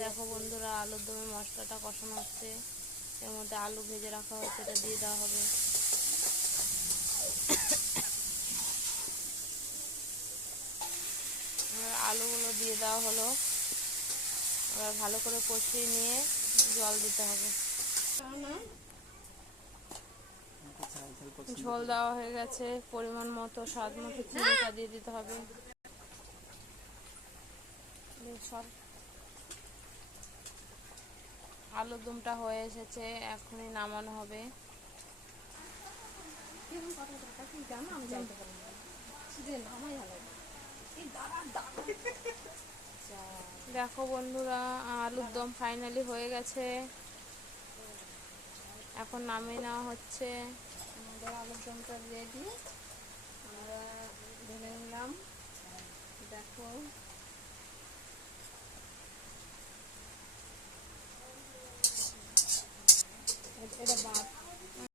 দেখো বন্ধুরা, আলুর দমে মশলাটা কষানো হচ্ছে। এর মধ্যে আলু ভেজে রাখা হচ্ছে, এটা দিয়ে দেওয়া হবে। আলুগুলো দিয়ে দেওয়া হলো। এবার ভালো করে কষিয়ে নিয়ে জল দিতে হবে। ঝোল দেওয়া হয়ে গেছে, পরিমাণ মতো স্বাদ মতো চিনিটা দিয়ে দিতে হবে। সব আলুর দমটা হয়ে এসেছে, এখনই নামানো হবে। দেখো বন্ধুরা, আলুর দম ফাইনালি হয়ে গেছে, এখন নামিয়ে নেওয়া হচ্ছে। আমাদের আলুর দমটা রেডি, আমরা ঢেলে নিলাম। দেখো এটা ভাত।